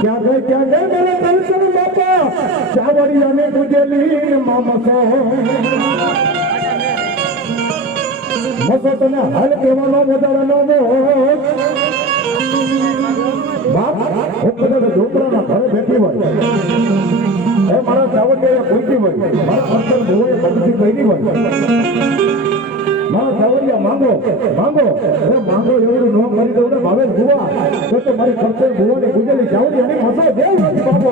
ક્યાં ગઈ મેરે કલસર બાપા ચાવડિયાને ગુજેલી મામસો મસો તને હાલ કહેવાનો વધારાનો બાપ કદાચ ઢોકળાના ઘરે બેઠી હોય એ મારા ચાવડિયા પૂછી હોય મારા અંતર ભૂએ ભક્તિ કરી હોય મારા ચાવડિયા માંગો માંગો અરે માંગો એવું ન કરી દઉં ને ભાવે ભૂવા તો મારી ખર્ચે ભૂવાની ગુજેલી ચાવડિયાની મસો દેવ બાબો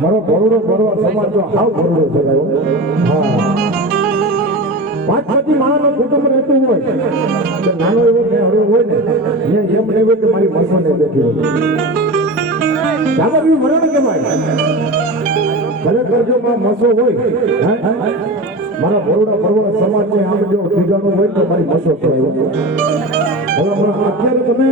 મારો ભરોડો ભરવા સમાજ તો હાવ ભરોડો છે પાંચ પછી માણસનું કુટુંબ રહેતું હોય તો નાનો એવો હળવો હોય ને એમ નહીં હોય કે મારી મસો ને બેઠી હોય બી મરણ કેવાય ખરેખર જો મસો હોય મારા ભરોડા ભરવા સમાજ ને આમ જો બીજાનું હોય તો મારી મસો કહેવાય અત્યારે તમે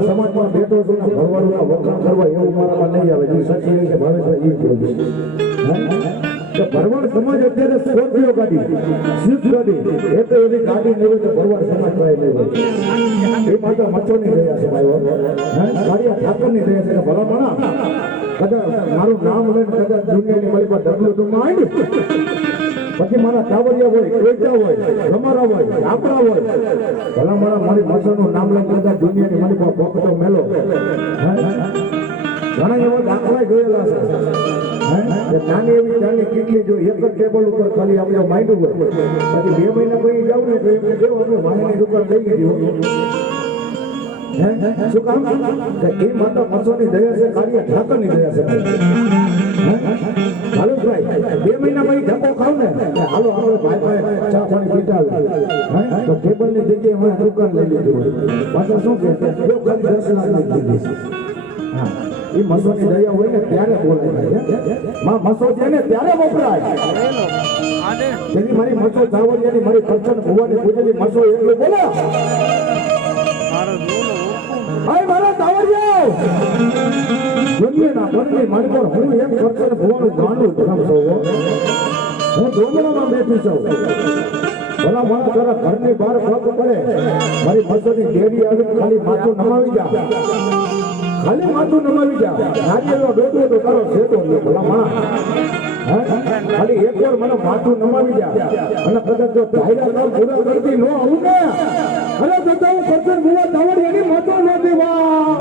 સમાજમાં બેઠો છો ને ભરવાડું વખાણ કરવા એવું મારામાં નહીં આવે જે સચી છે ભાવેશભાઈ એ કહ્યું તો ભરવાડ સમાજ અત્યારે સ્કોર્પિયો ગાડી સ્વિફ્ટ ગાડી એ તો એવી ગાડી નહીં હોય તો ભરવાડ સમાજ ભાઈ નહીં હોય એ માત્ર મચ્છોની દયા છે ભાઈ ગાડિયા ઠાકરની દયા છે ભલા મણા કદાચ મારું નામ લઈને કદાચ દુનિયાની મારી પાસે ડગલું તો માંડ પછી મારા ચાવડિયા હોય કોઈટા હોય રમારા હોય આપણા હોય ભલા મારા મારી મસોનું નામ લઈને કદાચ દુનિયાની મારી પાસે પોકટો મેલો ઘણા એવા દાખલા જોયેલા છે નાની એવી ચાની કેટલી જો એક જ ટેબલ ઉપર ખાલી આપણે માંડ્યું હોય પછી 2 મહિના પછી જાવ ને તો એમને જેવું આપણે વાણીની દુકાન લઈ લીધી શું કામ એ માતા મસોની દયા છે કાળિયા ઠાકરની દયા છે હાલો ભાઈ 2 મહિના પછી ધક્કો ખાવ ને હાલો આપણે ભાઈ ચા પાણી પીતા તો ટેબલ ની જગ્યાએ હું દુકાન લઈ લીધી હોય પાછા શું કે જો ખાલી 10 લાખ ની દીધી હા એ મસોની દયા હોય ને ત્યારે બોલાય માં મસો છે ને ત્યારે વપરાય જેની મારી મસો ચાવડિયાની મારી કરચન ભુવાની પૂજેલી મસો એટલું બોલે ભાઈ મારા ચાવડિયા દુનિયાના બંને મારી પર હું એમ કરચન ભુવાનું ગાંડું ધરમ છું હું ડોમરામાં બેઠી છું ભલા મારા તારા ઘરની બહાર પગ પડે મારી મસોની ડેરી આવી ખાલી માથું નમાવી જા ખાલી માથું નમાવી જા નારિયેળનો બેઠો તો તારો છેટો ભલા માણા ખાલી એકવાર મને માથું નમાવી જા અને કદાચ જો ધાયરા કામ પૂરા કરતી ન આવું ને અરે જતા હું કરચન ભુવા ચાવડિયાની માથું ન દેવા